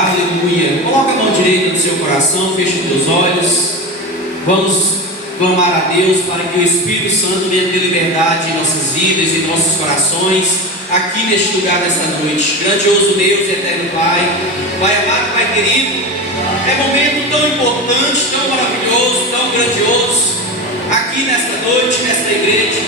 Aleluia. Coloca a mão direita no seu coração, fecha os teus olhos. Vamos clamar a Deus para que o Espírito Santo venha ter liberdade em nossas vidas, em nossos corações, aqui neste lugar nesta noite. Grandioso Deus e eterno Pai, Pai amado, Pai querido, é momento tão importante, tão maravilhoso, tão grandioso, aqui nesta noite, nesta igreja,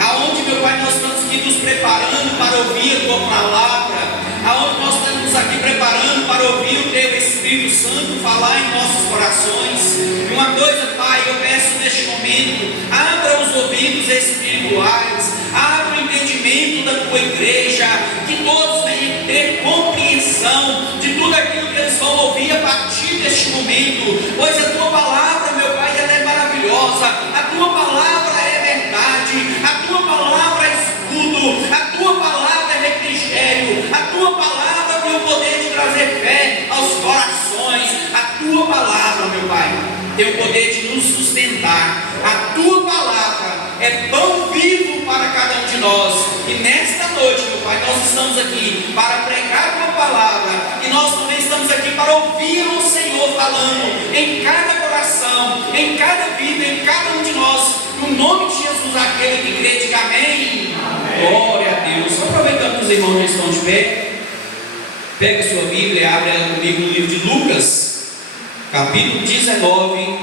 aonde, meu Pai, nós estamos aqui nos preparando para ouvir a Tua palavra, aonde nós estamos aqui preparando para ouvir o Teu Espírito Santo falar em nossos corações. E uma coisa, Pai, eu peço neste momento, abra os ouvidos espirituais, abra o entendimento da Tua igreja, que todos venham ter compreensão de tudo aquilo que eles vão ouvir a partir deste momento, pois a Tua palavra, meu Pai, ela é maravilhosa, a Tua palavra é verdade, a Tua palavra é escudo, a Tua palavra é refrigério, a Tua palavra tem o poder de trazer fé aos corações, a Tua palavra, meu Pai, tem o poder de nos sustentar, a Tua palavra é pão vivo para cada um de nós, e nesta noite, meu Pai, nós estamos aqui para pregar a Tua palavra, e nós também estamos aqui para ouvir o Senhor falando em cada coração, em cada vida, em cada um de nós, no nome de Jesus, aquele que crê, diga amém. Amém. Glória a Deus. Aproveitando que os irmãos já estão de pé, pega a sua Bíblia e abre ela comigo no livro de Lucas, capítulo 19,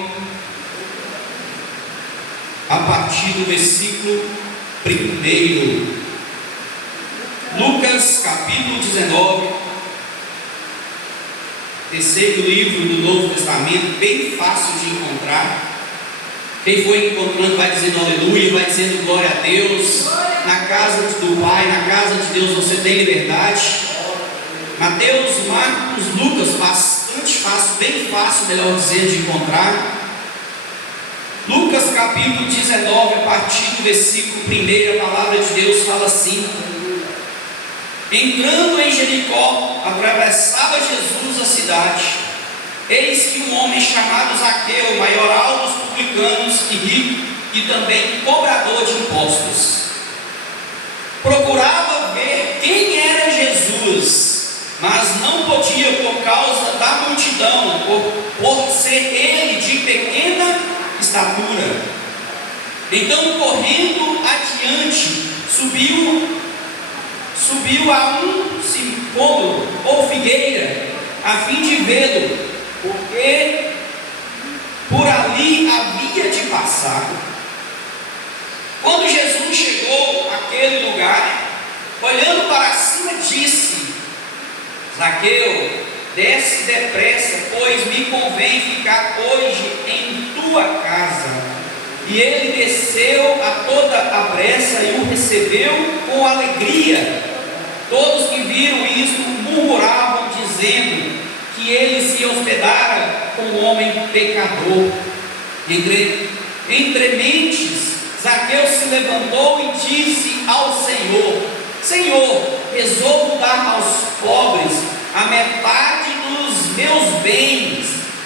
a partir do versículo 1. Lucas, capítulo 19, terceiro livro do Novo Testamento, bem fácil de encontrar. Quem foi encontrando vai dizendo aleluia, vai dizendo glória a Deus. Na casa do Pai, na casa de Deus você tem liberdade. Mateus, Marcos, Lucas, bastante fácil, bem fácil, melhor dizer, de encontrar. Lucas capítulo 19, a partir do versículo 1, a palavra de Deus fala assim: entrando em Jericó, atravessava Jesus a cidade. Eis que um homem chamado Zaqueu, maioral dos publicanos e rico, e também cobrador de impostos, procurava ver quem era Jesus, mas não podia por causa da multidão, por ser ele de pequena estatura. Então, correndo adiante, subiu a um sicômoro ou figueira, a fim de vê-lo, porque por ali havia de passar. Quando Jesus chegou àquele lugar, olhando para cima, disse: Zaqueu, desce depressa, pois me convém ficar hoje em tua casa. E ele desceu a toda a pressa e o recebeu com alegria. Todos que viram isso murmuravam, dizendo que ele se hospedara com um homem pecador. Entre mentes, Zaqueu se levantou e disse ao Senhor: Senhor, resolvo dar aos pobres a metade dos meus bens,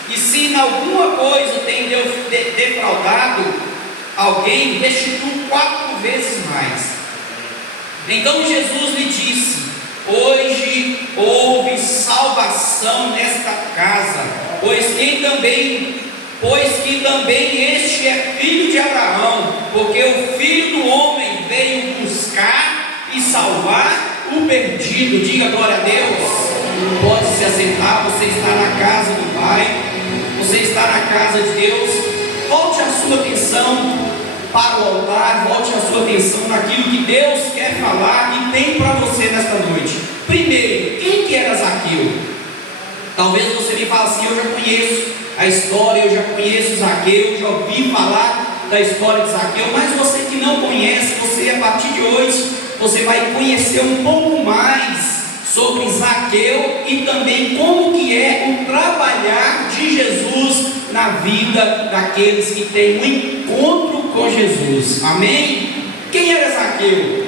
e se em alguma coisa tenho defraudado alguém, restituo 4 vezes mais. Então Jesus lhe disse: hoje houve salvação nesta casa, pois que também este é filho de Abraão, porque o Filho do Homem veio buscar e salvar o perdido. Diga glória a Deus. Pode se assentar, você está na casa do Pai, você está na casa de Deus. Volte a sua atenção para o altar, volte a sua atenção naquilo que Deus quer falar e tem para você nesta noite. Primeiro, quem que era Zaqueu? Talvez você me fale assim: eu já conheço a história, eu já conheço Zaqueu, já ouvi falar da história de Zaqueu, mas você que não conhece, você a partir de hoje, você vai conhecer um pouco mais sobre Zaqueu e também como que é o trabalhar de Jesus na vida daqueles que têm um encontro com Jesus. Amém? Quem era Zaqueu?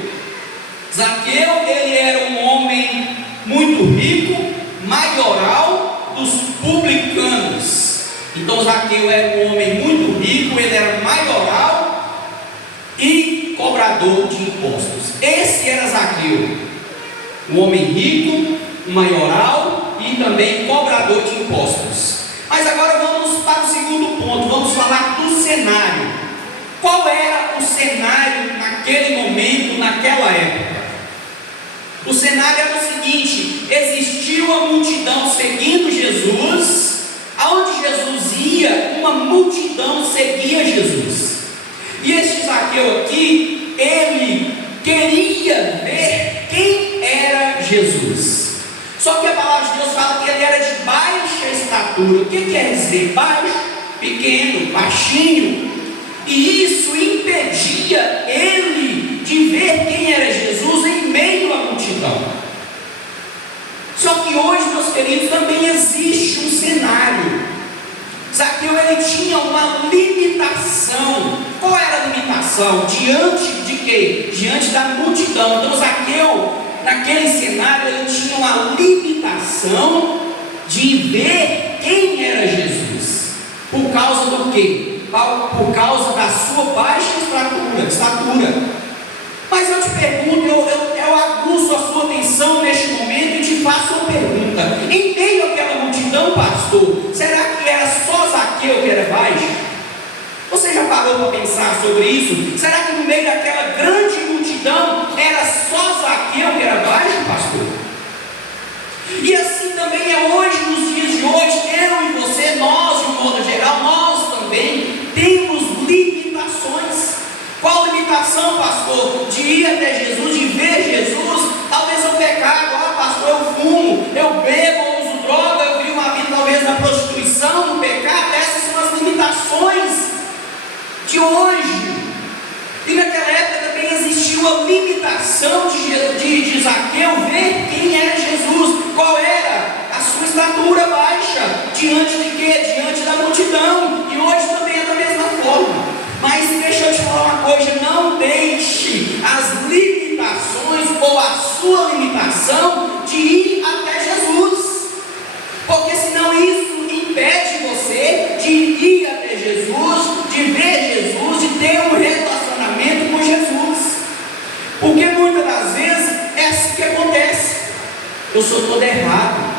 Zaqueu, ele era um homem muito rico, maioral dos publicanos. Então Zaqueu era um homem muito rico, ele era maioral e cobrador de impostos. Esse era Zaqueu, um homem rico, maioral e também cobrador de impostos. Mas agora vamos para o segundo ponto, vamos falar do cenário. Qual era o cenário naquele momento, naquela época? O cenário era o seguinte: existia uma multidão seguindo Jesus, aonde Jesus ia, uma multidão seguia Jesus. E este Zaqueu aqui, ele queria ver quem era Jesus. Só que a palavra de Deus fala que ele era de baixa estatura. O que quer dizer? Baixo, pequeno, baixinho. E isso impedia ele de ver quem era Jesus em meio à multidão. Só que hoje, meus queridos, também existe um cenário. Zaqueu, ele tinha uma limitação. Qual era a limitação? Diante de quê? Diante da multidão. Então Zaqueu, naquele cenário, ele tinha uma limitação de ver quem era Jesus. Por causa do quê? Por causa da sua baixa estatura. Mas eu te pergunto, eu aguço a sua atenção neste momento e te faço uma pergunta. Em meio àquela multidão, pastor, será que era só Zaqueu que era baixo? Você já parou para pensar sobre isso? Será que no meio daquela grande multidão era só Zaqueu que era baixo, pastor? E assim também é hoje, nos dias de hoje, eu e você, nós de um modo geral, nós também temos limitações. Qual limitação, pastor? De ir até Jesus, de ver Jesus. Talvez eu pecado, pastor, eu fumo, eu bebo, eu uso droga, eu vivo uma vida talvez na prostituição, no pecado. Essas são as limitações de hoje. E naquela época também existia uma limitação de Zaqueu ver quem era Jesus. Qual era? A sua estatura baixa. Diante de quê? Diante da multidão. E hoje também é da mesma forma. Mas deixa eu te falar uma coisa: não deixe as limitações ou a sua limitação de ir até Jesus. Porque senão isso impede você de ir até Jesus, de ver Jesus, de ter um relacionamento com Jesus. Porque muitas das vezes é assim que acontece. Eu sou todo errado,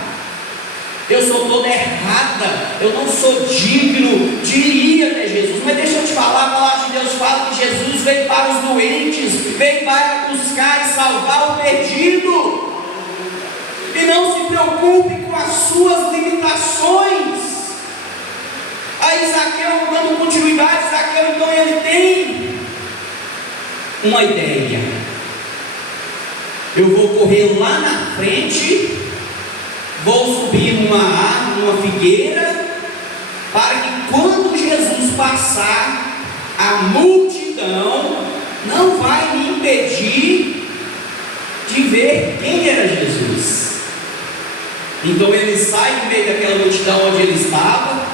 eu sou toda errada, eu não sou digno de ir até Jesus. Mas deixa eu te falar, a palavra de Deus fala que Jesus veio para os doentes, veio para buscar e salvar o perdido. E não se preocupe com as suas limitações. Aí Zaqueu, dando continuidade, Zaqueu então ele tem uma ideia: eu vou correr lá na frente, vou subir numa árvore, numa figueira, para que quando Jesus passar, a multidão não vai me impedir de ver quem era Jesus. Então ele sai do meio daquela multidão onde ele estava,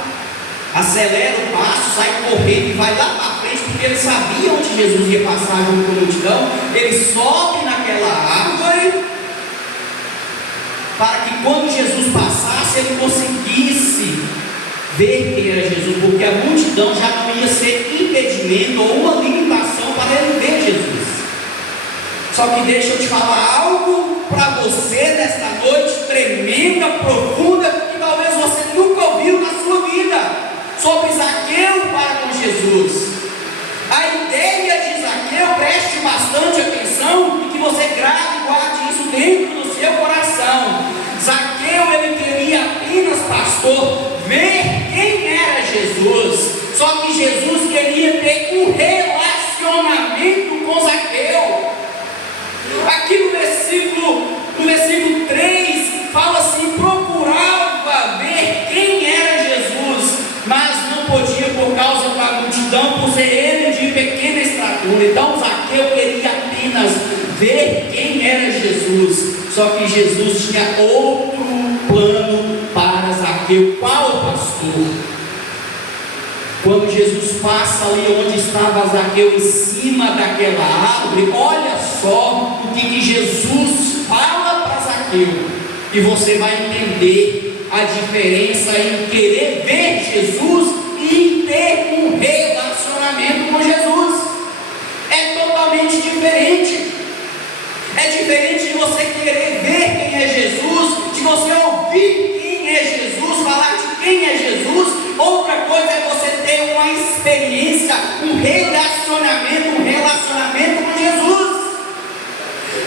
acelera o passo, sai correndo e vai lá para frente, porque ele sabia onde Jesus ia passar junto com a multidão. Ele sobe naquela árvore, para que quando Jesus passasse, ele conseguisse ver quem era Jesus, porque a multidão já não ia ser impedimento ou uma limitação para ele ver Jesus. Só que deixa eu te falar algo para você nesta noite tremenda, profunda, que talvez você nunca ouviu na sua vida, sobre Zaqueu para com Jesus. A ideia de Zaqueu, preste bastante atenção e que você grave e guarde isso dentro do seu coração. Zaqueu, ele queria apenas, pastor, ver quem era Jesus. Só que Jesus queria ter um relacionamento com Zaqueu. Aqui no versículo 3, fala assim: procurava ver quem era Jesus, mas não podia por causa da multidão, por ser ele de pequena estatura. Então Zaqueu queria apenas ver quem era Jesus. Só que Jesus tinha outro plano para Zaqueu. Qual, pastor? Quando Jesus passa ali onde estava Zaqueu, em cima daquela árvore, olha só o que Jesus fala para Zaqueu, e você vai entender a diferença em querer ver Jesus e em ter um relacionamento com Jesus. É totalmente diferente. É diferente de você querer ver quem é Jesus, de você ouvir quem é Jesus, outra coisa é você ter uma experiência, um relacionamento com Jesus.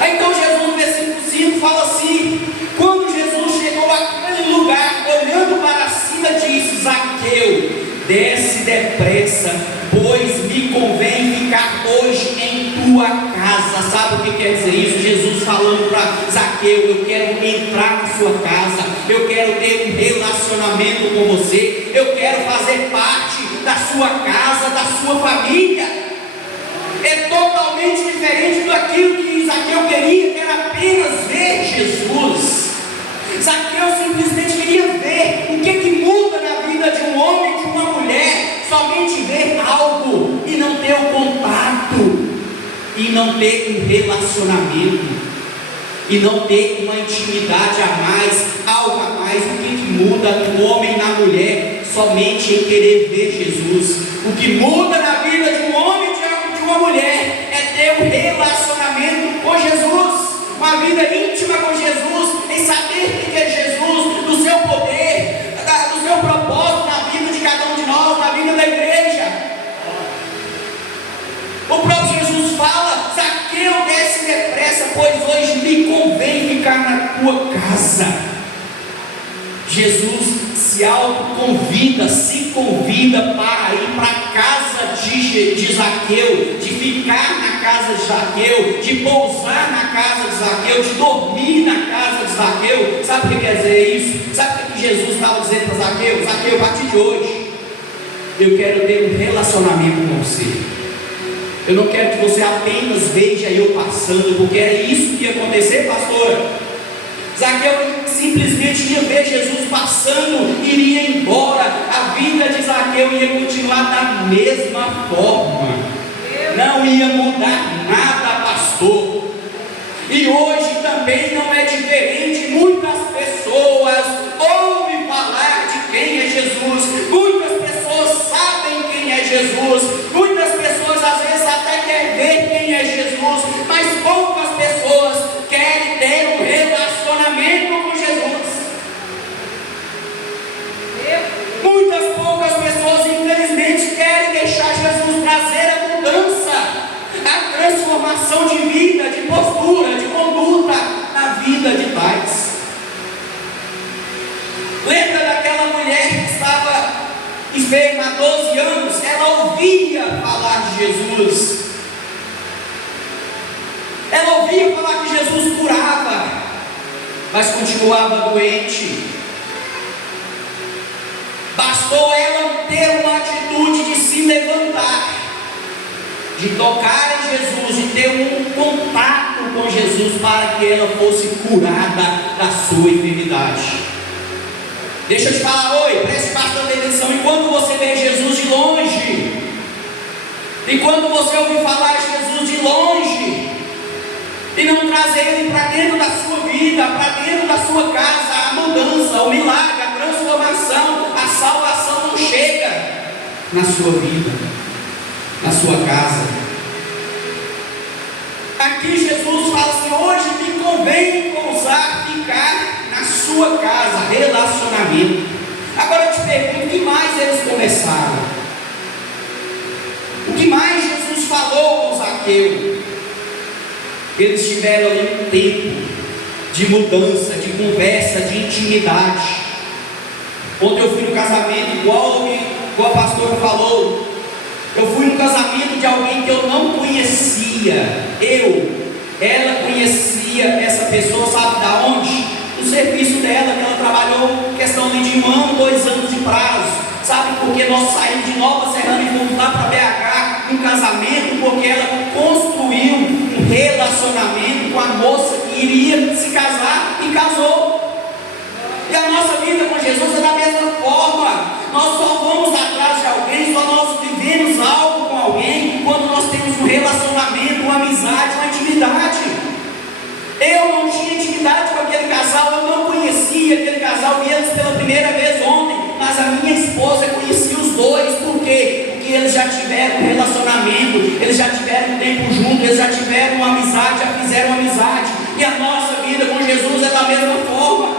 Então Jesus no versículo 5 fala assim: quando Jesus chegou àquele lugar, olhando para cima, disse: Zaqueu, desce depressa, pois me convém ficar hoje em tua casa. Sabe o que quer dizer isso? Jesus falando para Zaqueu: eu quero entrar na sua casa, eu quero ter um relacionamento com você, eu quero fazer parte da sua casa, da sua família. É totalmente diferente daquilo que Zaqueu queria, que era apenas ver Jesus. Zaqueu simplesmente queria ver o que muda na vida de um homem, de uma mulher, somente ver algo e não ter o contato, e não ter um relacionamento, e não ter uma intimidade a mais, algo a mais. O que muda do homem na mulher? Somente em querer ver Jesus. O que muda na vida de um homem, de uma mulher, é ter um relacionamento com Jesus, uma vida íntima com Jesus, em saber quem é Jesus, do seu poder, do seu propósito na vida de cada um de nós, na vida da igreja. O próprio Jesus fala: Zaqueu, desce depressa, pois hoje me convém ficar na tua casa. Jesus se autoconvida, se convida para ir para a casa de Zaqueu, de ficar na casa de Zaqueu, de pousar na casa de Zaqueu, de dormir na casa de Zaqueu. Sabe o que quer dizer isso? Sabe o que Jesus estava dizendo para Zaqueu? Zaqueu, a partir de hoje, eu quero ter um relacionamento com você. Eu não quero que você apenas veja eu passando, porque era isso que ia acontecer, pastora. Zaqueu simplesmente ia ver Jesus passando, iria embora, a vida de Zaqueu ia continuar da mesma forma, não ia mudar nada, pastor. E hoje também não é diferente. Muitas pessoas ouvem falar de quem é Jesus, muitas pessoas sabem quem é Jesus, muitas pessoas às vezes até querem ver quem é Jesus, mas poucas pessoas querem ter um relacionamento com Jesus. Muitas poucas pessoas infelizmente querem deixar Jesus trazer a mudança, a transformação de vida, de postura, de conduta na vida de tais. Lembra daquela mulher que estava enferma há 12 anos? Ela ouvia falar de Jesus, ela ouvia falar que Jesus curava, mas continuava doente. Bastou ela ter uma atitude de se levantar, de tocar em Jesus, de ter um contato com Jesus, para que ela fosse curada da sua enfermidade. Deixa eu te falar, oi, preste bastante atenção. Enquanto você vê Jesus de longe, enquanto você ouvir falar de Jesus de longe, e não trazer Ele para dentro da sua vida, para dentro da sua casa, a mudança, o milagre, a transformação, a salvação não chega na sua vida, na sua casa. Aqui Jesus fala assim: hoje me convém pousar, ficar na sua casa, relacionamento. Agora eu te pergunto, o que mais eles começaram? O que mais Jesus falou com Zaqueu? Eles tiveram ali um tempo de mudança, de conversa, de intimidade. Ontem eu fui no casamento, igual a pastora falou, eu fui no casamento de alguém que eu não conhecia. Ela conhecia essa pessoa, sabe da onde? No serviço dela, que ela trabalhou questão de 1 ano, 2 anos de prazo. Sabe porque nós saímos de Nova Serrana e fomos lá para BH, um casamento, porque ela construiu um relacionamento com a moça que iria se casar e casou. E a nossa vida com Jesus é da mesma forma. Nós só vamos atrás de alguém, só nós vivemos algo com alguém quando nós temos um relacionamento, uma amizade, uma intimidade. Eu não tinha intimidade com aquele casal, eu não conhecia aquele casal, vi eles pela primeira vez ontem, mas a minha esposa conhecia os dois. Por quê? Porque eles já tiveram um relacionamento, eles já tiveram um tempo juntos, eles já tiveram uma amizade, já fizeram uma amizade. E a nossa vida com Jesus é da mesma forma.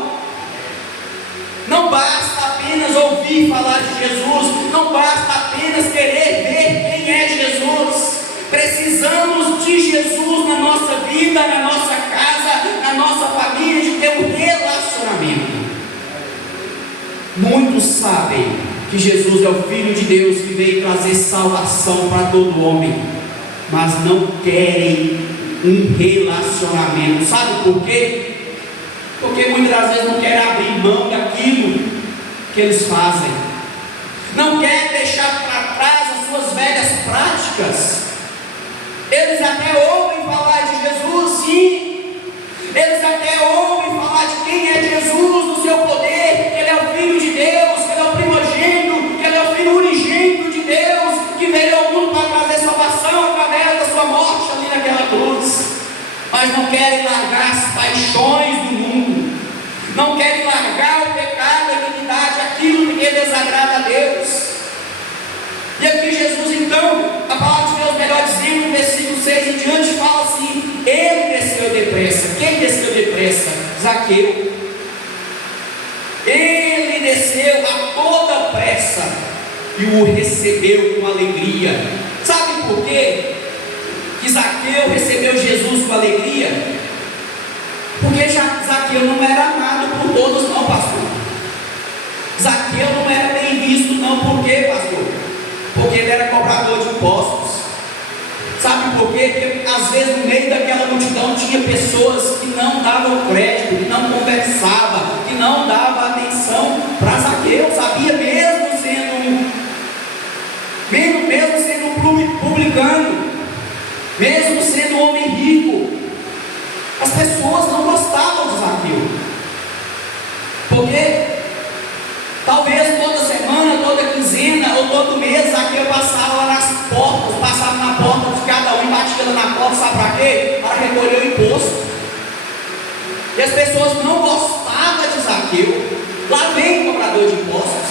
Não basta apenas ouvir ouvir falar de Jesus, não basta apenas querer ver quem é Jesus. Precisamos de Jesus na nossa vida, na nossa casa, na nossa família, de ter um relacionamento. Muitos sabem que Jesus é o Filho de Deus que veio trazer salvação para todo homem, mas não querem um relacionamento. Sabe por quê? Porque muitas das vezes não querem abrir mão daquilo que eles fazem, não querem deixar para trás as suas velhas práticas. Eles até ouvem falar de Jesus, sim, eles até ouvem falar de quem é Jesus, do seu poder, que Ele é o Filho de Deus, que Ele é o primogênito, que Ele é o Filho unigênito de Deus, que veio ao mundo para trazer salvação através da sua morte ali naquela cruz, mas não querem largar as paixões do mundo, não querem largar o pecado, a iniquidade, aquilo que desagrada a Deus. E aqui Jesus, então, a palavra de Deus, melhor dizendo, no versículo 6 em diante, fala assim: Ele desceu depressa. Quem desceu depressa? Zaqueu. Ele desceu a toda pressa e o recebeu com alegria. Sabe por quê que Zaqueu recebeu Jesus com alegria? Porque Zaqueu não era amado por todos, não, pastor. Zaqueu não era bem visto, não. Por quê, pastor? Porque ele era cobrador de impostos. Sabe por quê? Porque às vezes no meio daquela multidão tinha pessoas que não davam crédito, que não conversavam, que não davam atenção para Zaqueu. Sabia, mesmo sendo publicano, mesmo sendo um homem rico, as pessoas não gostavam de Zaqueu. Porque talvez toda semana, toda quinzena ou todo mês, Zaqueu passava lá nas portas, passava na porta de cada um e batia lá na porta, sabe para quê? Para recolher o imposto. E as pessoas não gostavam de Zaqueu. Lá vem o cobrador de impostos,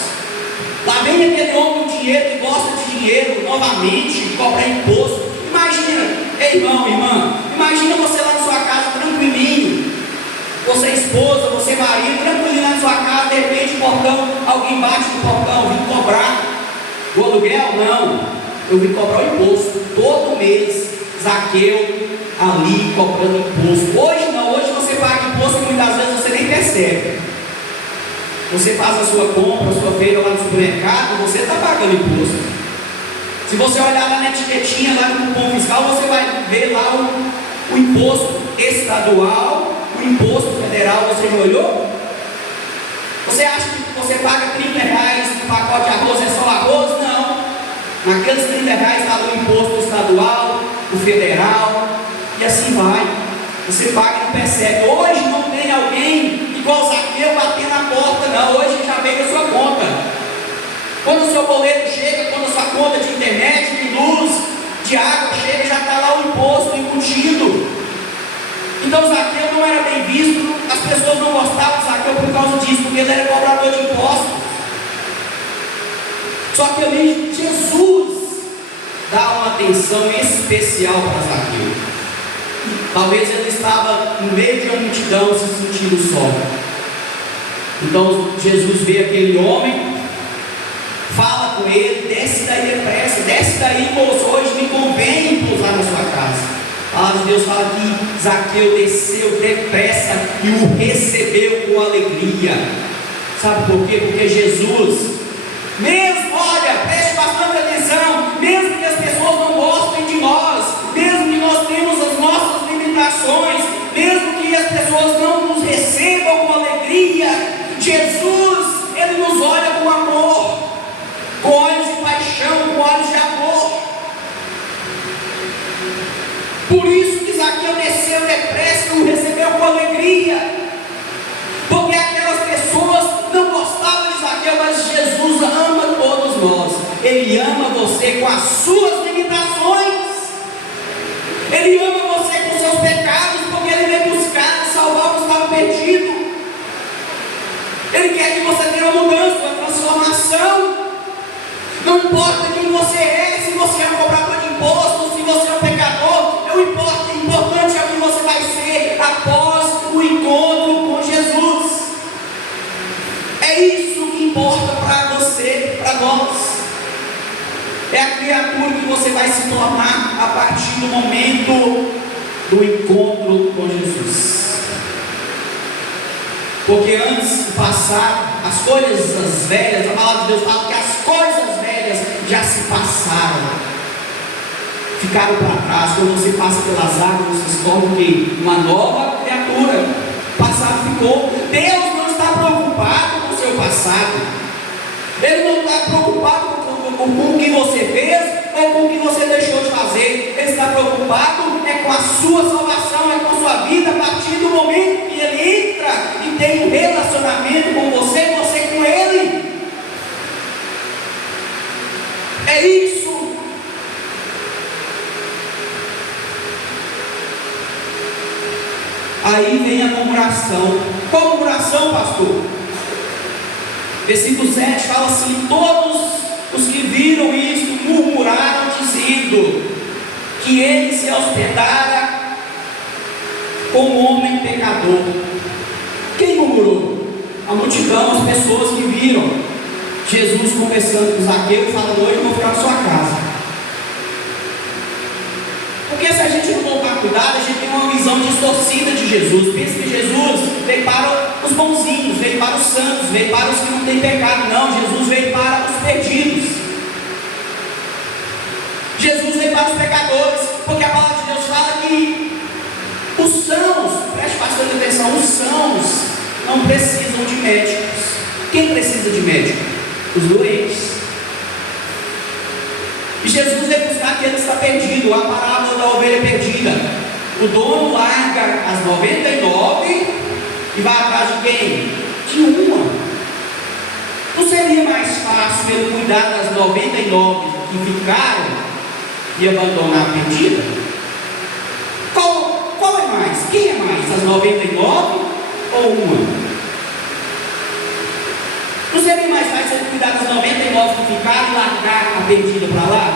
lá vem aquele homem do dinheiro que gosta de dinheiro novamente, cobrar imposto. Imagina, irmão, irmã, imagina você lá na sua casa tranquilinho, você esposa, você marido, tranquilinho na sua casa, de repente o portão, alguém bate no portão, vim cobrar o aluguel? Não, eu vim cobrar o imposto, todo mês, Zaqueu ali cobrando imposto. Hoje não, hoje você paga imposto e muitas vezes você nem percebe. Você faz a sua compra, a sua feira lá no supermercado, você está pagando imposto. Se você olhar lá na etiquetinha, lá no cupom fiscal, você vai ver lá o imposto estadual, o imposto federal. Você já olhou? Você acha que você paga R$30 no pacote de arroz, é só arroz? Não. Naqueles R$30 está o imposto estadual, o federal, e assim vai. Você paga e não percebe. Hoje não tem alguém igual Zaqueu bater na porta, não. Hoje já vem da sua conta. Quando o seu boleto chega, quando a sua conta de internet, de luz, de água chega, já está lá o imposto embutido. Então Zaqueu não era bem visto, as pessoas não gostavam de Zaqueu por causa disso, porque ele era cobrador de impostos. Só que ali Jesus dá uma atenção especial para Zaqueu. Talvez ele estava no meio de uma multidão se sentindo só. Então Jesus vê aquele homem, fala com ele: desce daí depressa, desce daí, moço, hoje me convém pousar na sua casa. A palavra de Deus fala que Zaqueu desceu depressa e o recebeu com alegria. Sabe por quê? Porque Jesus, mesmo, olha, preste bastante atenção, mesmo que as pessoas não gostem de nós, mesmo que nós temos as nossas limitações, mesmo que as pessoas não nos recebam com alegria, Jesus, Ele nos olha com amor, com olhos de paixão, com olhos de amor. Por isso que Zaqueu desceu depressa e o recebeu com alegria, porque aquelas pessoas não gostavam de Zaqueu, mas Jesus ama todos nós. Ele ama você com as suas limitações, Ele ama você com seus pecados, porque Ele veio buscar e salvar o que estava perdido. Ele quer que você tenha uma mudança, uma transformação. Não importa quem você é, se você é um cobrador de impostos, se você é um pecador, não importa, o importante é o que você vai ser após o encontro com Jesus. É isso que importa para você. ser para nós. É a criatura que você vai se tornar a partir do momento do encontro com Jesus. Porque antes do passado, as coisas velhas, a palavra de Deus fala que as coisas velhas já se passaram, ficaram para trás. Quando você passa pelas águas, você se torna uma nova criatura. O passado ficou. Deus não está preocupado com o seu passado. Ele não está preocupado com o que você fez ou com o que você deixou de fazer. Ele está preocupado com a sua salvação, com a sua vida, a partir do momento que Ele entra e tem um relacionamento com você e você com Ele. É isso. Aí vem a murmuração. Qual murmuração, pastor? Versículo 7 fala assim: todos os que viram isso murmuraram, dizendo que ele se hospedara com um homem pecador. Quem murmurou? A multidão, as pessoas que viram Jesus conversando com Zaqueu e falando: hoje eu vou ficar na sua casa. Porque se a gente não tomar cuidado, a gente tem uma visão distorcida de Jesus. Pensa que Jesus veio para os bonzinhos, veio para os santos, veio para os que não têm pecado. Não, Jesus veio para os perdidos. Jesus veio para os pecadores, porque a palavra de Deus fala que os sãos, preste bastante atenção, os sãos não precisam de médicos. Quem precisa de médico? Os doentes. E Jesus veio buscar aquele que está perdido, a parábola da ovelha perdida. O dono larga as 99 e vai atrás de quem? De uma. Não seria mais fácil ele cuidar das 99 que ficaram e abandonar a perdida? Qual é mais? Quem é mais? As 99 ou uma? Não seria mais fácil ele cuidar das 99 que ficaram e largar a perdida para lá?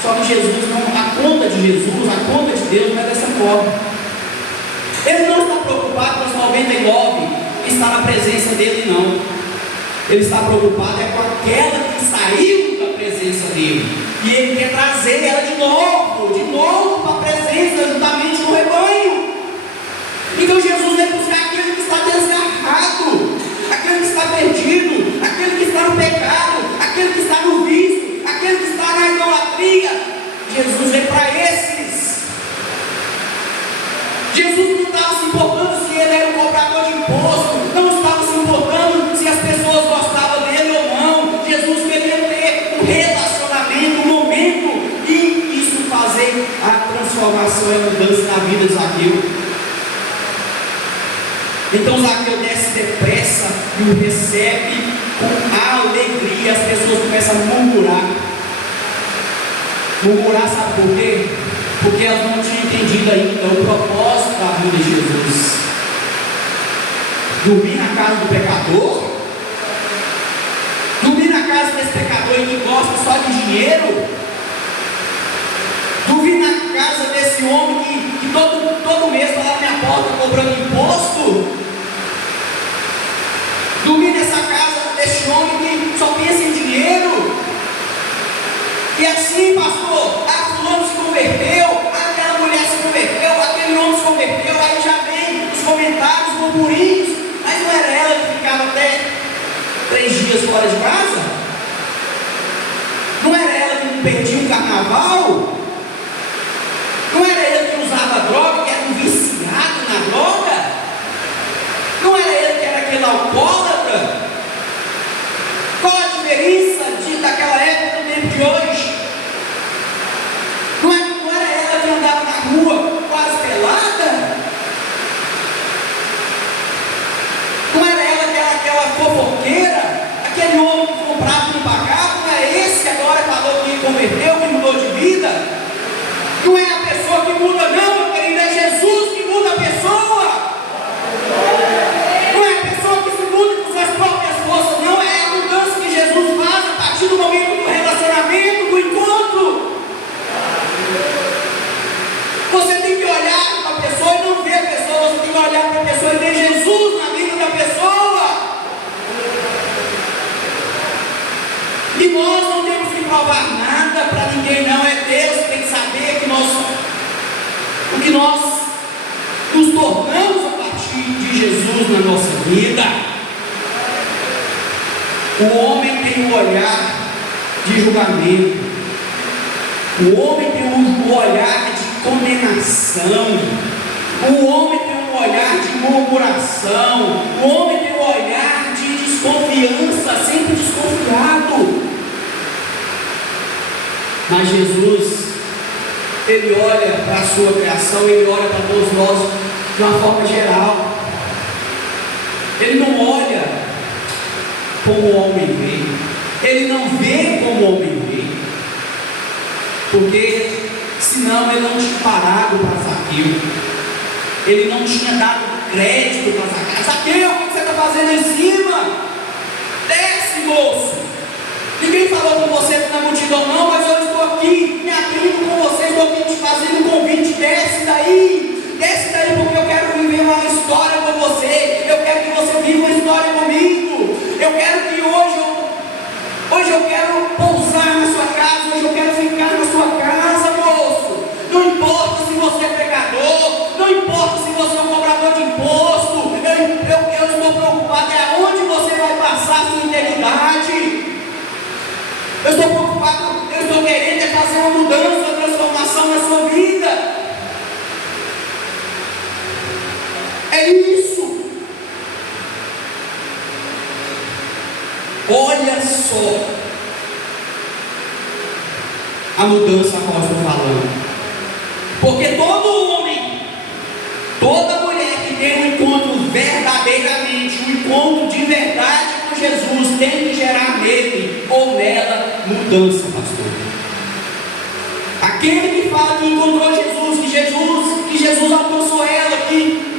Só que Jesus não, a conta de Jesus, a conta de Deus não é dessa forma. Ele não está preocupado com as 99 que está na presença dele, não. Ele está preocupado com aquela que saiu da presença dele. E ele quer trazer ela de novo para a presença, juntamente no rebanho. Então Jesus vai buscar aquele que está desgarrado, aquele que está perdido, aquele que está no pecado, aquele que está no vício, aquele que está na idolatria. Jesus veio para esses. Jesus não estava se importando se ele era um cobrador de imposto, não estava se importando se as pessoas gostavam dele ou não. Jesus queria ter um relacionamento, um momento, e isso fazer a transformação e a mudança na vida de Zaqueu. Então Zaqueu desce depressa e o recebe com alegria. As pessoas começam a murmurar. Murmurar, sabe por quê? Porque elas não tinham entendido ainda o propósito da vida de Jesus. Dormir na casa do pecador? Dormir na casa desse pecador que gosta só de dinheiro? Dormir na casa desse homem que todo mês está lá na minha porta cobrando imposto? Dormir nessa casa desse homem que só pensa em dinheiro? E assim, pastor, fulano se converteu, aquela mulher se converteu, aquele homem se converteu, aí já vem os comentários, os burburinhos. Mas não era ela que ficava até 3 dias fora de casa? Não era ela que não perdia o carnaval? Não era ele que usava droga, que era um viciado na droga? Não era ele que era aquele alcoólatra? Qual a diferença daquela época do tempo de hoje? Não era ela que andava na rua quase pelada? Não era ela que era aquela fofoqueira? Aquele homem que comprava e não pagava? Não é esse que agora falou que converteu, que mudou de vida? Não é a pessoa que muda, não, meu querido, é Jesus que muda a pessoa. Não é a pessoa que se muda com suas próprias E nós não temos que provar nada para ninguém, não. É Deus que tem que saber o que nós nos tornamos a partir de Jesus na nossa vida. O homem tem um olhar de julgamento, o homem tem um olhar de condenação, o homem tem um olhar de murmuração, o homem tem um olhar de desconfiança, sempre desconfiado. Mas Jesus, Ele olha para a sua criação, Ele olha para todos nós de uma forma geral. Ele não olha como o homem vê, Ele não vê como o homem vê, porque senão Ele não tinha parado para Zaqueu, Ele não tinha dado crédito para Zaqueu. Zaqueu, o que você está fazendo em cima? Desce, moço. Ninguém falou com você na multidão não, mas eu estou aqui me abrindo com você, estou aqui te fazendo um convite. Desce daí porque eu quero viver uma história com você, eu quero que você viva uma história comigo, eu quero que hoje eu quero pousar na sua casa, hoje eu quero ficar na sua casa, moço. Não importa se você é pecador, não importa se você é um cobrador de imposto, eu estou preocupado é aonde você vai passar a sua eternidade. Eu estou preocupado, eu estou querendo fazer uma mudança, uma transformação na sua vida. É isso. Olha só a mudança a qual eu estou falando. Porque todo homem, toda mulher que tem um encontro verdadeiramente, um encontro de verdade com Jesus, tem que gerar nele ou nela mudança, pastor. Aquele que fala que encontrou Jesus, que Jesus alcançou ela, que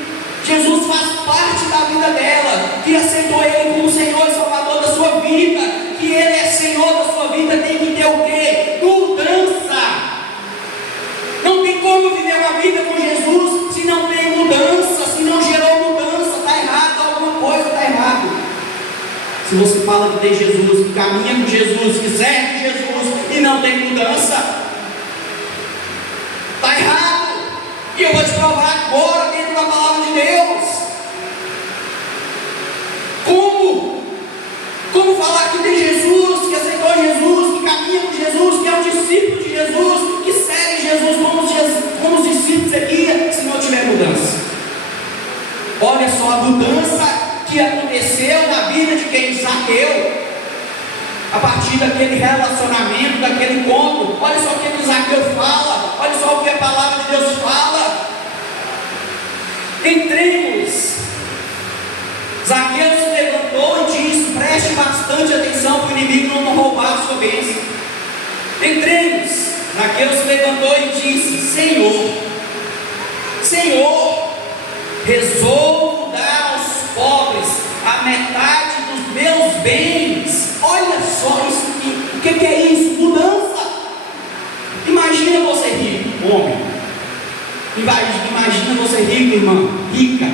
Jesus faz parte da vida dela, que aceitou Ele como Senhor e Salvador da sua vida, que Ele é Senhor da sua vida, tem que ter o quê? Mudança. Não tem como viver uma vida com Jesus se não tem mudança, se não gerou mudança. Está errado, alguma coisa está errado. Se você fala que tem Jesus, que caminha com Jesus, que serve Jesus e não tem mudança, está errado. E eu vou te provar agora dentro da palavra de Deus. Como falar que tem Jesus, que aceitou Jesus, que caminha com Jesus, que é um discípulo de Jesus, que segue Jesus como os discípulos seguiam, se não tiver mudança? Olha só a mudança que aconteceu na vida de quem? Zaqueu. A partir daquele relacionamento, daquele encontro. Olha só o que Zaqueu fala, olha só o que a palavra de Deus fala. Entremos. Zaqueu se levantou e disse: preste bastante atenção para o inimigo não roubar a sua bênção. Entremos. Zaqueu se levantou e disse: Senhor, resolvo dar aos pobres a metade dos meus bens. Olha só isso, o que é isso? Mudança. Imagina você rico, homem. Imagina você rico, irmã, rica,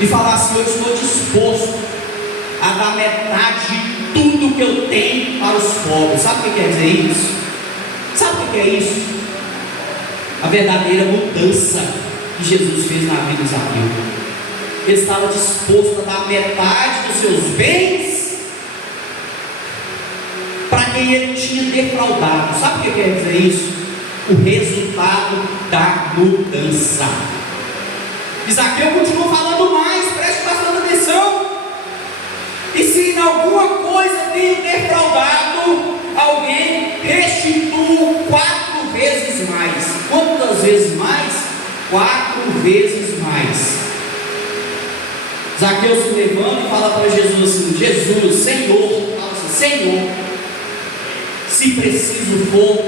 e falar assim: eu estou disposto a dar metade de tudo que eu tenho para os pobres. Sabe o que quer dizer isso? Sabe o que é isso? A verdadeira mudança que Jesus fez na vida de Zaqueu. Ele estava disposto a dar metade dos seus bens para quem ele tinha defraudado. Sabe o que quer dizer isso? O resultado da mudança. E Zaqueu continua falando mais, preste bastante atenção. E se em alguma coisa tenho defraudado alguém, restituo 4 vezes mais. Quantas vezes mais? 4 vezes mais. Zaqueu se levanta e fala para Jesus assim: Jesus, Senhor, fala assim, Senhor, se preciso for,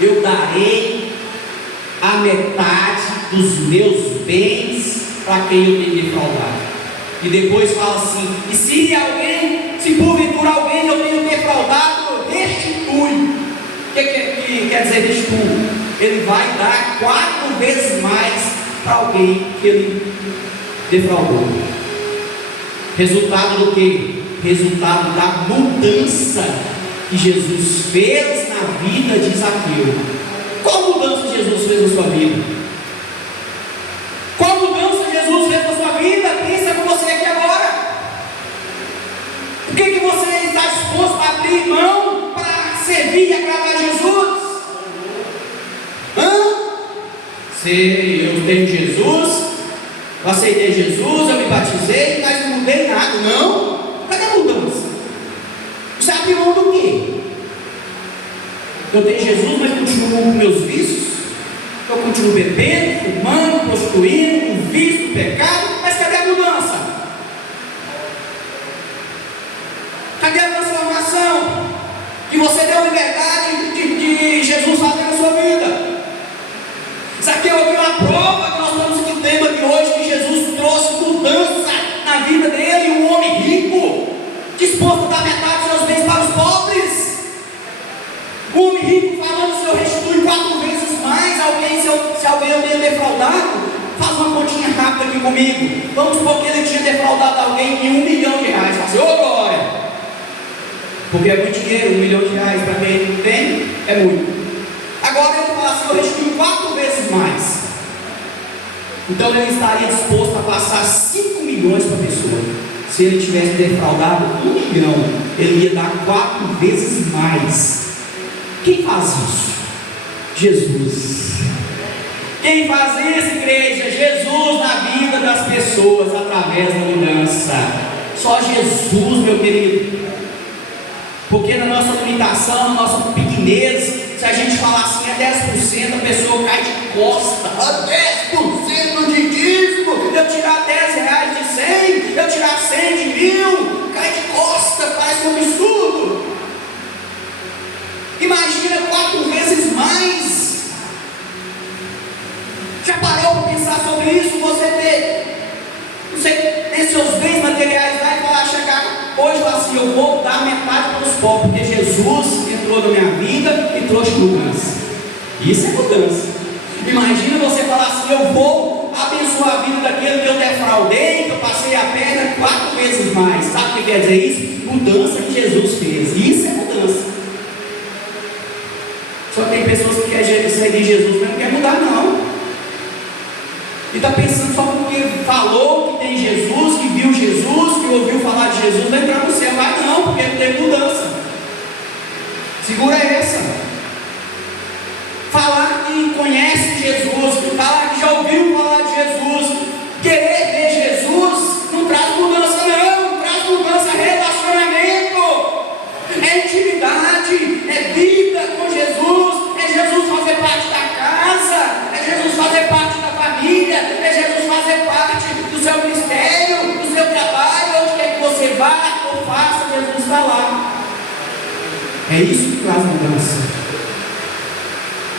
eu darei a metade dos meus bens para quem eu tenho defraudado. E depois fala assim: e se porventura alguém eu tenho defraudado, restitui. O que quer dizer restitui? Ele vai dar 4 vezes mais para alguém que ele defraudou. Resultado do que? resultado da mudança que Jesus fez na vida de Zaqueu. Qual mudança Jesus fez na sua vida? Qual mudança Jesus fez na sua vida? Pensa com você aqui agora. O que você está disposto a abrir mão para servir e agradar a Jesus? Eu tenho Jesus, eu aceitei Jesus, eu me batizei, mas não mudei nada. Não. Cadê a mudança? Você abriu mão do quê? Eu tenho Jesus, mas continuo com meus vícios. Eu continuo bebendo, fumando, prostituindo, com vício, com pecado. Mas cadê a mudança? Cadê a transformação? Que você deu liberdade de Jesus fazer na sua vida. Zaqueu aqui é uma prova que nós estamos aqui no tema de hoje, que Jesus trouxe mudança na vida dele. Um homem rico, disposto a dar metade dos seus bens para os pobres. Um homem rico falando: se eu restituir 4 vezes mais alguém, se alguém eu tenha defraudado, faz uma continha rápida aqui comigo. Vamos supor que ele tinha defraudado alguém em R$1 milhão. Fala assim: ô glória! Porque é muito dinheiro, R$1 milhão para quem não tem, é muito. Agora ele fala assim: eu restituo 4 vezes mais. Então ele estaria disposto a passar 5 milhões para a pessoa. Se ele tivesse defraudado 1 milhão, ele ia dar 4 vezes mais. Quem faz isso? Jesus. Quem faz isso, igreja? Jesus na vida das pessoas, através da mudança. Só Jesus, meu querido. Porque na nossa limitação, na nossa pequenez, se a gente falar assim, é 10%, a pessoa cai de costa. 10% de dízimo, eu tirar R$10 de 100, eu tirar 100 de 1000, cai de costa, parece um absurdo. Imagina 4 vezes mais. Já parou para pensar sobre isso? Você ter seus bens materiais lá e falar, chegar hoje e falar assim: eu vou dar metade para os pobres, porque Jesus entrou na minha vida e trouxe mudança. Isso é mudança. Imagina você falar assim: eu vou abençoar a vida daquele que eu defraudei, que eu passei a perna 4 vezes mais. Sabe o que quer dizer isso? Mudança que Jesus fez. Isso é mudança. Só que tem pessoas que querem seguir Jesus, mas não quer mudar não. E está pensando só porque falou que tem Jesus, que viu Jesus, que ouviu falar de Jesus, vai entrar no céu. Vai não, porque não tem mudança. Segura essa. Falar que conhece Jesus, falar que já ouviu falar de Jesus, querer ver Jesus, não traz mudança não, traz mudança, é relacionamento, é intimidade, é vida com Jesus, é Jesus fazer parte da casa, é Jesus fazer parte da família, é Jesus fazer parte do seu ministério, do seu trabalho, onde quer que você vá ou faça, Jesus está lá. É isso que traz mudança.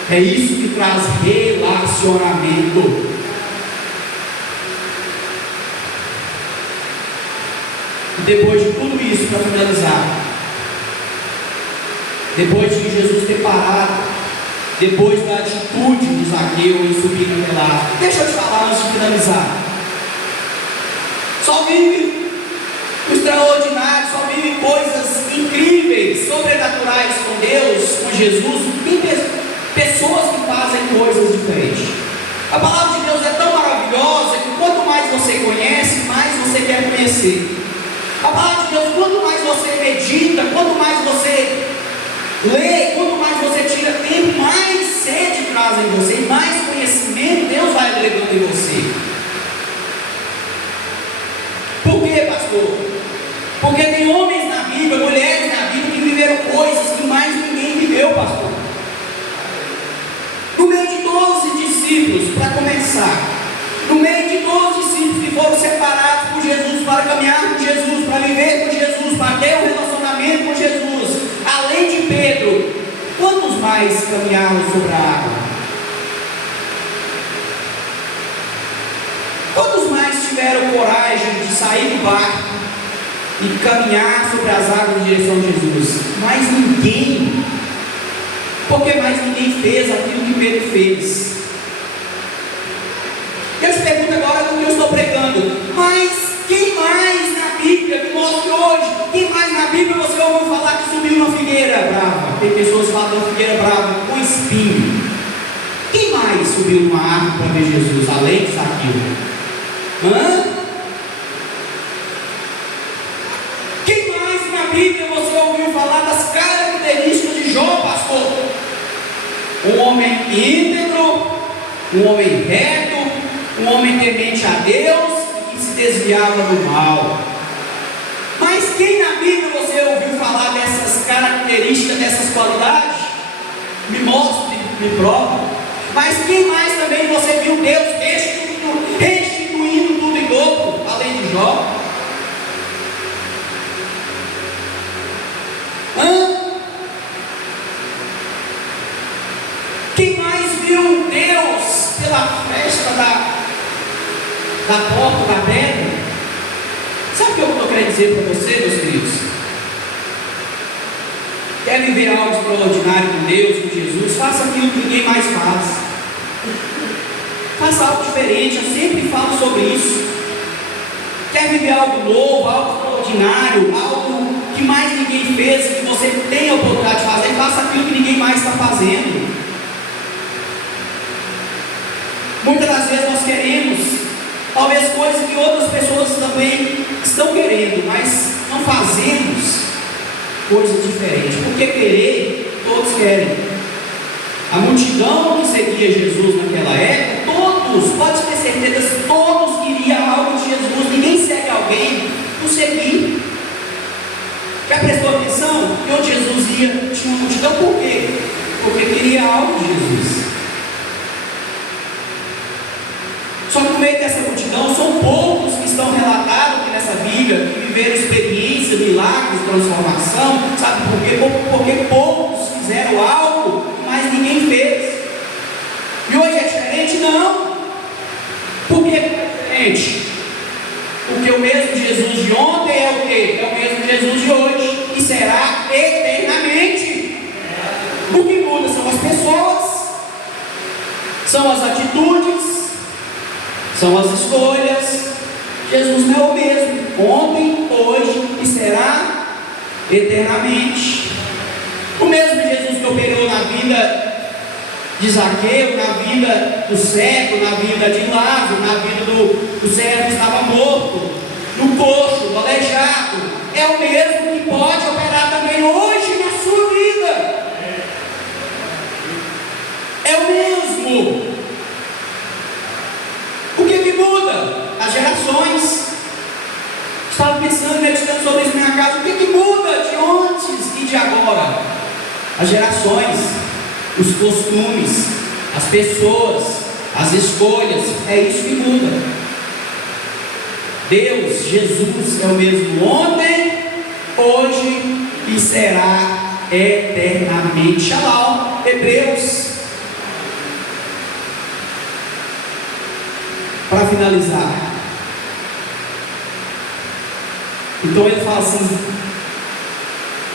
É isso que traz relacionamento. E depois de tudo isso, para finalizar, depois de Jesus ter parado, depois da atitude de Zaqueu em subir no telhado, deixa eu te falar antes de finalizar. Só vive o extraordinário, só vive coisas incríveis, sobrenaturais com Deus, com Jesus. Tem pessoas que fazem coisas diferentes. A palavra de Deus é tão maravilhosa que quanto mais você conhece, mais você quer conhecer. A palavra de Deus, quanto mais você medita, quanto mais você lê, quanto mais você tira tempo, mais sede traz em você, mais conhecimento Deus vai agregando em você. Por quê, pastor? Porque tem homens na Bíblia, mulheres na Bíblia que viveram coisas que mais ninguém viveu, pastor. No meio de 12 discípulos, para começar, no meio de 12 discípulos que foram separados por Jesus para caminhar com Jesus, para viver com Jesus, para ter um relacionamento com Jesus, além de Pedro, quantos mais caminharam sobre a água? Quantos mais tiveram coragem de sair do barco e caminhar sobre as águas em direção a Jesus? Mais ninguém. Porque mais ninguém fez aquilo que Pedro fez. Eu te pergunto agora do que eu estou pregando: mas quem mais na Bíblia me mostra hoje? Quem Bíblia você ouviu falar que subiu uma figueira brava. Tem pessoas que falam de uma figueira brava com espinho. Quem mais subiu numa árvore para ver Jesus, além de Zaqueu? Quem mais na Bíblia você ouviu falar das características de Jó, pastor? Um homem íntegro, um homem reto, um homem temente a Deus e que se desviava do mal. Mas quem na Bíblia você ouviu falar dessas características, dessas qualidades? Me mostre, me prova. Mas quem mais também você viu Deus restituindo tudo em dobro, além de Jó? Quem mais viu Deus pela festa da porta da pedra? Sabe o que eu estou querendo dizer para você, meus queridos? Quer viver algo extraordinário com Deus, com Jesus? Faça aquilo que ninguém mais faz. Faça algo diferente, eu sempre falo sobre isso. Quer viver algo novo, algo extraordinário, algo que mais ninguém fez, que você tem a oportunidade de fazer? Faça aquilo que ninguém mais está fazendo. Muitas das vezes nós queremos, talvez coisas que outras pessoas também estão querendo, mas não fazemos coisas diferentes, porque querer, todos querem. A multidão que seguia Jesus naquela época, todos, pode ter certeza, todos queriam algo de Jesus. Ninguém segue alguém por seguir. Já prestou atenção que onde Jesus ia tinha uma multidão? Por quê? Porque queria algo de Jesus. Só que no meio dessa multidão são poucos que estão relatados aqui nessa Bíblia, que viveram experiência, milagres, transformação. Sabe por quê? Porque poucos fizeram algo que mais ninguém fez. E hoje é diferente? Não. Por que é diferente? Porque o mesmo Jesus de ontem é o quê? É o mesmo Jesus de hoje e será eternamente. O que muda são as pessoas, são as atitudes, são as escolhas. Jesus não é o mesmo ontem, hoje e será eternamente. O mesmo Jesus que operou na vida de Zaqueu, na vida do cego, na vida de Lázaro, na vida do servo que estava morto, do coxo, do aleijado, é o mesmo que pode operar também hoje na sua vida. É o mesmo. O que muda? As gerações. Estava pensando, meditando sobre isso na minha casa. O que muda de antes e de agora? As gerações, os costumes, as pessoas, as escolhas. É isso que muda. Deus, Jesus é o mesmo ontem, hoje e será eternamente. Shalom. Hebreus. Para finalizar, então ele fala assim: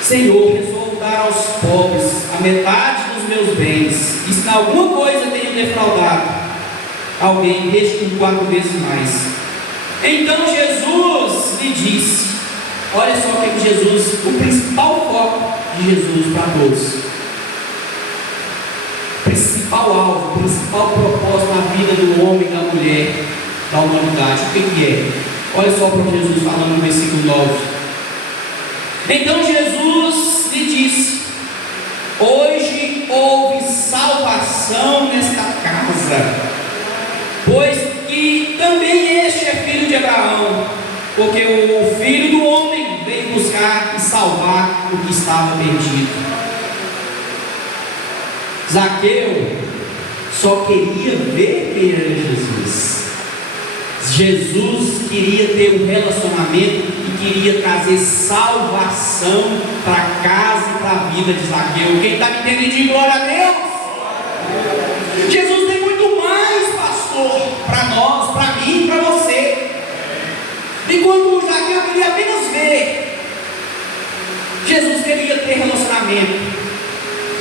Senhor, resolvo dar aos pobres a metade dos meus bens, e se em alguma coisa tenho defraudado alguém, restituo 4 vezes mais. Então Jesus lhe disse: olha só o que Jesus, o principal foco de Jesus para todos, principal alvo, principal propósito na vida do homem e da mulher, da humanidade, o que é? Olha só para Jesus falando no versículo 9. Então Jesus lhe disse: hoje houve salvação nesta casa, pois que também este é filho de Abraão, porque o filho do homem veio buscar e salvar o que estava perdido. Zaqueu só queria ver quem era Jesus. Jesus queria ter um relacionamento e queria trazer salvação para a casa e para a vida de Zaqueu. Quem está me entendendo, glória a Deus. Jesus tem muito mais, pastor, para nós, para mim, para você. Enquanto Zaqueu queria apenas ver, Jesus queria ter relacionamento.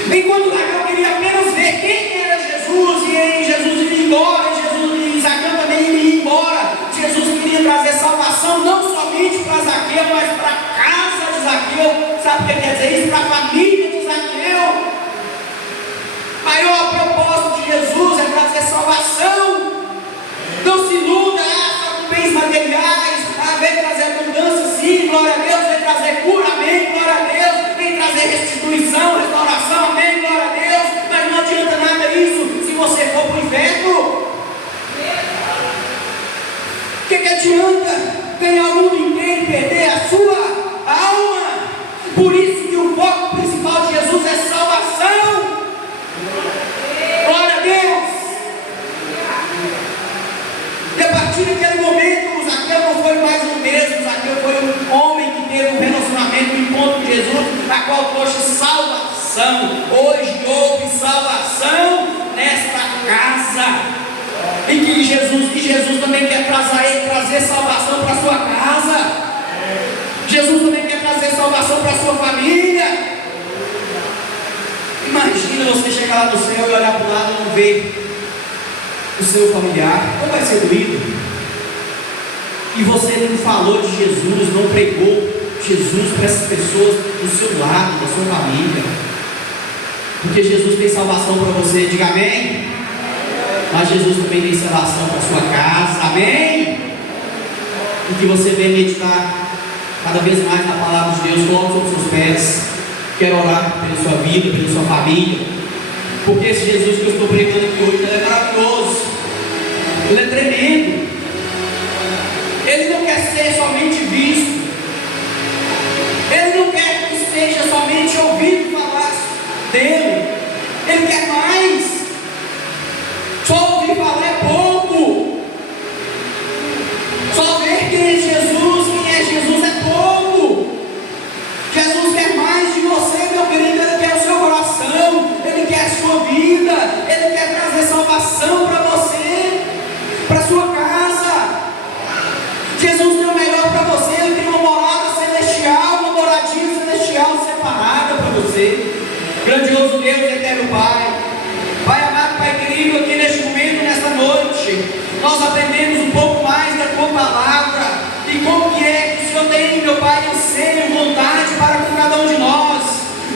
Enquanto Zaqueu queria apenas ver quem era Jesus, e aí Jesus iria embora, e Zaqueu também iria embora. Jesus queria trazer salvação não somente para Zaqueu, mas para a casa de Zaqueu para a família de Zaqueu. O maior propósito de Jesus é trazer salvação. Não se iluda só com bens materiais. Vem trazer abundância, sim, glória a Deus. Vem trazer cura, amém, glória a Deus. Vem trazer restituição, restauração, amém, glória a Deus. Mas não adianta nada isso se você for para o inferno. O que adianta ganhar o mundo inteiro e perder a sua alma? Por isso que o foco principal de Jesus é salvação. Glória a Deus. E a partir daquele momento, o Zaqueu não foi mais o mesmo. Zaqueu foi um homem que teve um relacionamento, um encontro com Jesus, a qual trouxe salvação. Hoje houve salvação nesta casa. E Jesus também quer trazer salvação para a sua casa. Jesus também quer trazer salvação para a sua família. Imagina você chegar lá no céu e olhar para o lado e não ver o seu familiar. Como vai ser doído? E você não falou de Jesus, não pregou Jesus para essas pessoas do seu lado, da sua família. Porque Jesus tem salvação para você, diga amém. Mas Jesus também tem salvação para a sua casa, amém? E que você venha meditar cada vez mais na palavra de Deus, coloque sobre os seus pés. Quero orar pela sua vida, pela sua família, porque esse Jesus que eu estou pregando aqui hoje, ele é maravilhoso, ele é tremendo. Ele não quer ser somente visto, ele não quer que seja somente ouvido falar dele, ele quer mais. Só ouvir falar é pouco. Só ver quem é Jesus é pouco. Jesus quer mais de você, meu querido. Ele quer o seu coração, ele quer a sua vida, ele quer trazer salvação para você, para a sua casa. Jesus tem o melhor para você. Ele tem uma morada celestial, uma moradinha celestial separada para você. Grandioso Deus, eterno Pai, Pai amado, Pai querido, aqui neste momento, nesta noite, nós aprendemos um pouco mais da Tua palavra e como que é que o Senhor tem, meu Pai, anseio, vontade para com cada um de nós.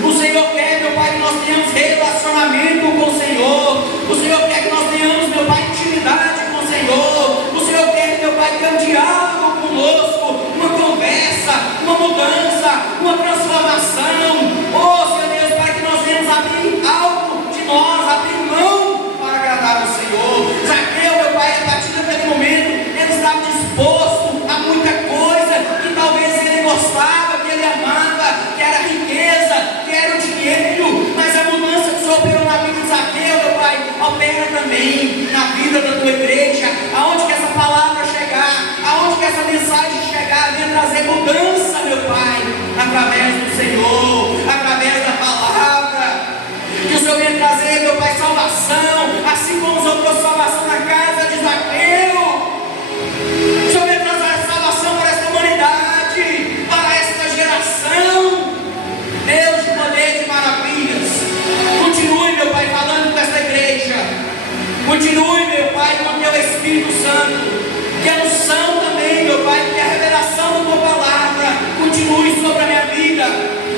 O Senhor quer, meu Pai, que nós tenhamos relacionamento com o Senhor. O Senhor quer que nós tenhamos, meu Pai, intimidade com o Senhor. O Senhor quer, meu Pai, ter um diálogo conosco, uma conversa, uma mudança, uma transformação. Oh, Senhor Deus, para que nós venhamos abrir algo de nós, abrir mão para agradar ao Senhor. Zaqueu, meu Pai, a partir daquele momento, ele estava disposto a muita coisa que talvez ele gostava, que ele amava, que era a riqueza, que era o dinheiro, mas a mudança que o Senhor operou na vida de Zaqueu, meu Pai, opera também na vida da tua igreja. Aonde que essa palavra chegar, aonde que essa mensagem chegar, venha trazer mudança, meu Pai, através do Senhor, através da palavra. Que o Senhor venha trazer, meu Pai, salvação, assim como o Senhor trouxe salvação na casa de Zaqueu. O Senhor venha trazer salvação para esta humanidade, para esta geração. Deus de poder e de maravilhas, continue, meu Pai, falando com esta igreja. Continue, meu Pai, com o teu Espírito Santo. Que a unção também, meu Pai, que a revelação da tua palavra continue sobre a minha vida.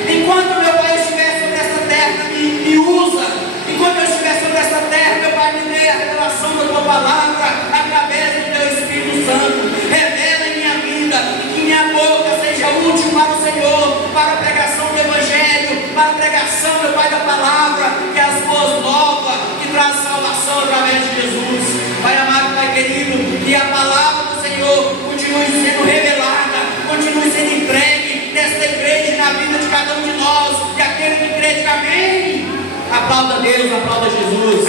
Enquanto, meu Pai, eu estiver sobre esta terra, me usa. Enquanto eu estiver sobre esta terra, meu Pai, me dê a revelação da tua palavra através do teu Espírito Santo. Revela em minha vida e que minha boca seja útil para o Senhor, para a pregação do Evangelho, para a pregação, meu Pai, da palavra, que é as boas novas, que traz salvação através de Jesus. Pai amado, Pai querido, que a palavra do Senhor continue sendo revelada, continue sendo entregue nesta igreja, na vida de cada um de nós, e aquele que crê, diga amém. Aplauda Deus, aplauda Jesus,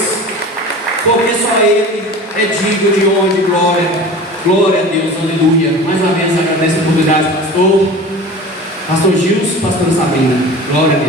porque só Ele é digno de honra e de glória. Glória a Deus, aleluia. Mais uma vez agradeço a oportunidade, pastor Gilson, pastora Sabrina. Glória a Deus.